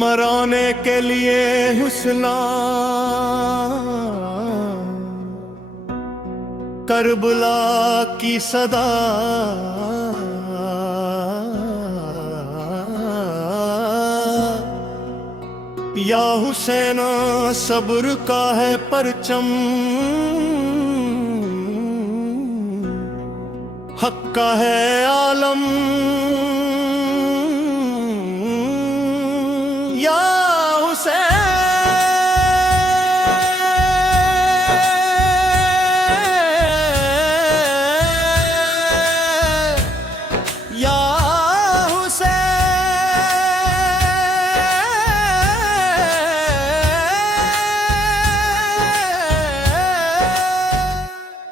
मराने के लिए हुस्ना करबला की सदा या हुसैन सब्र का है परचम हक का है आलम या हुसैन या हुसैन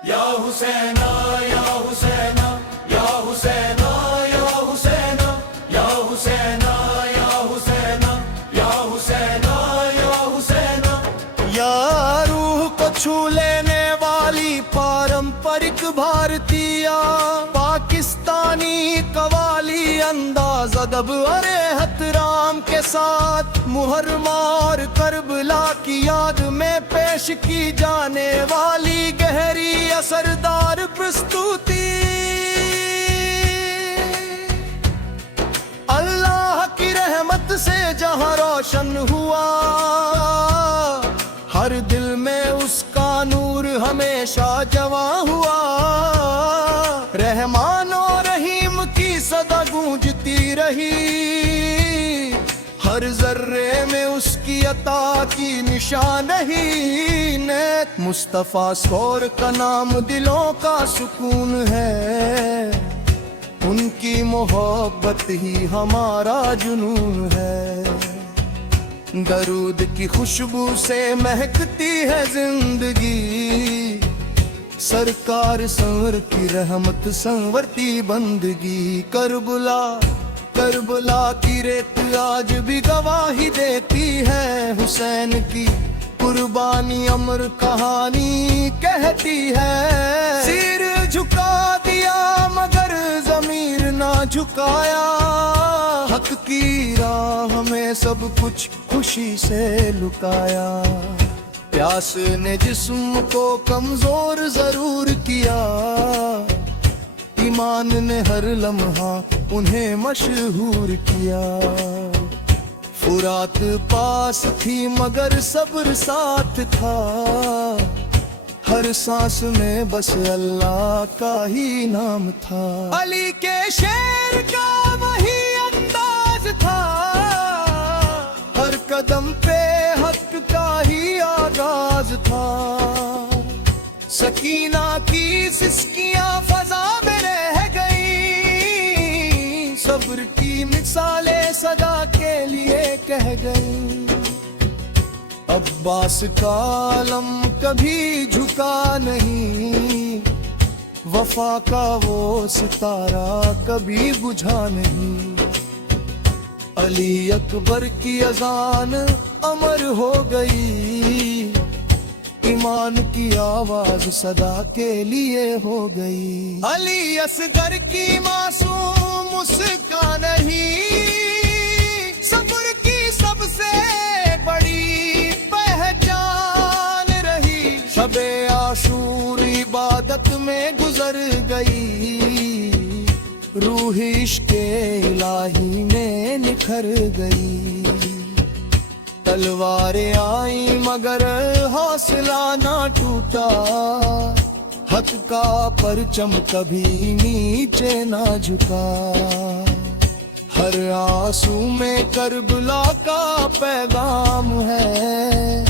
या हुसैन या हुसैन या हुसैन या हुसैन या हुसैन या हुसैन या हुसैन या हुसैन या रूह को छू लेने वाली पारंपरिक भारतीय पाकिस्तानी कवाली अंदाज अदब और एहतराम के साथ मुहर्रमा और करबला की याद में पेश की जाने वाली गहरी असरदार प्रस्तुति अल्लाह की रहमत से जहां रोशन हुआ हर दिल में उसका नूर हमेशा जवां हुआ रहमान और रहीम की सदा गूंजती रही हर जर्रे में उसकी अता की निशानी नेत मुस्तफा सोर का नाम दिलों का सुकून है उनकी मोहब्बत ही हमारा जुनून है दरूद की खुशबू से महकती है जिंदगी सरकार संवर की रहमत संवरती बंदगी करबला करबला की रेत आज भी गवाही देती है हुसैन की कुर्बानी अमर कहानी कहती है सिर झुका दिया मगर ज़मीर ना झुकाया हक की राह में सब कुछ खुशी से लुकाया प्यास ने जिस्म को कमजोर जरूर किया ईमान ने हर लम्हा उन्हें मशहूर किया फुरात पास थी मगर सब्र साथ था हर सांस में बस अल्लाह का ही नाम था अली के शेर का वही अंदाज था हर कदम पे हक का ही आगाज था सकीना की सिसकियां फजा में रह गई सब्र की मिसालें सदा के लिए कह गई अब्बास का आलम कभी झुका नहीं वफा का वो सितारा कभी बुझा नहीं अली अकबर की अजान अमर हो गई ईमान की आवाज सदा के लिए हो गई अली असगर की मासूम मुस्कान नहीं सब्र की सबसे बड़ी पहचान रही शबे आशूर इबादत में गुजर गई रूह इश्क़े इलाही में निखर गई तलवारें आई मगर हौसला ना टूटा हक का परचम कभी नीचे ना झुका हर आंसू में करबला का पैगाम है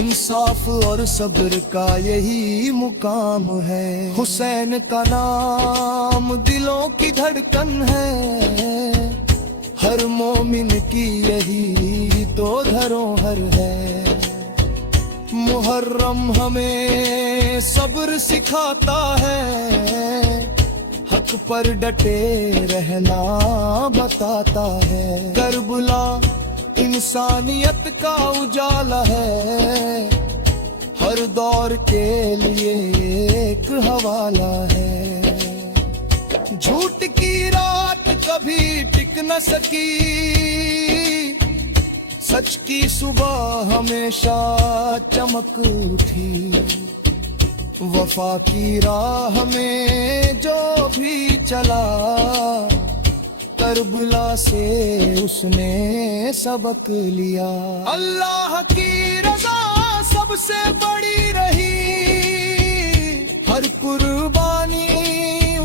इंसाफ और सब्र का यही मुकाम है हुसैन का नाम दिलों की धड़कन है हर मोमिन की यही तो धरोहर है मुहर्रम हमें सब्र सिखाता है हक حق پر ڈٹے رہنا بتاتا ہے۔ کربلا انسانیت کا اجالا ہے، ہر دور کے لیے ایک حوالہ ہے۔ جھوٹ کی رات کبھی ٹک نہ سکی، سچ کی صبح ہمیشہ چمک اٹھی۔ وفا کی راہ میں جو بھی چلا، کربلا سے اس نے سبق لیا۔ اللہ کی رضا سب سے بڑی رہی، ہر قربانی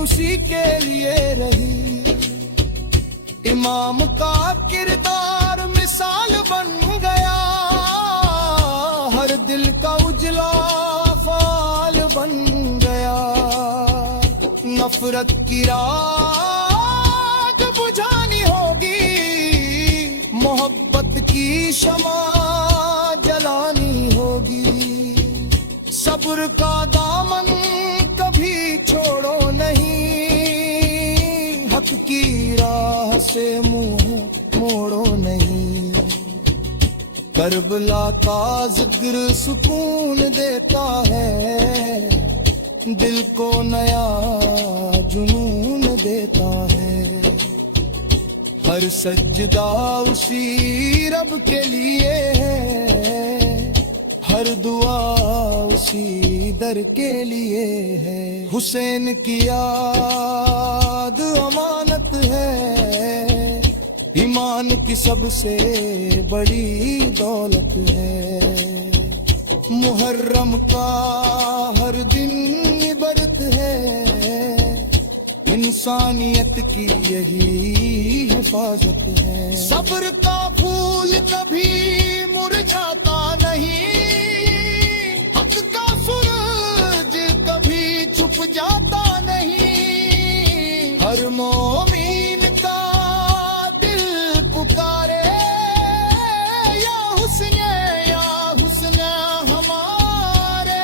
اسی کے لیے رہی۔ امام کا کردار مثال بن گیا، ہر دل کا اجلا فال بن گیا۔ نفرت کی آگ بجھانی ہوگی، محبت کی شمع جلانی ہوگی۔ صبر کا دامن کبھی چھوڑو نہیں، حق کی راہ سے منہ موڑو نہیں۔ کربلا کا ذکر سکون دیتا ہے، دل کو نیا جنون دیتا ہے۔ ہر سجدہ اسی رب کے لیے ہے، ہر دعا اسی در کے لیے ہے۔ حسین کی یاد امانت ہے، ایمان کی سب سے بڑی دولت ہے۔ محرم کا ہر دن عبرت ہے، انسانیت کی یہی حفاظت ہے۔ صبر کا پھول کبھی مرجھاتا نہیں، حق کا سورج کبھی چھپ جاتا نہیں۔ ہر مومن کا دل پکارے، یا حسن یا حسن ہمارے۔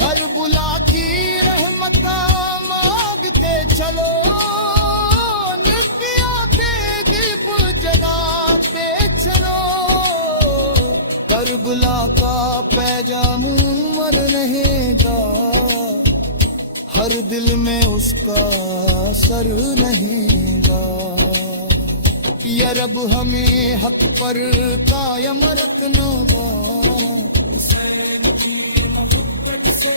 کربلا کی رحمت مانگتے چلو، نبیوں کے دل جلاتے چلو۔ کربلا کا پیغام مر رہے گا، ہر دل میں اس کا سر رہے گا۔ یا رب ہمیں حق پر قائم رکھنا، حسین کی محبت سے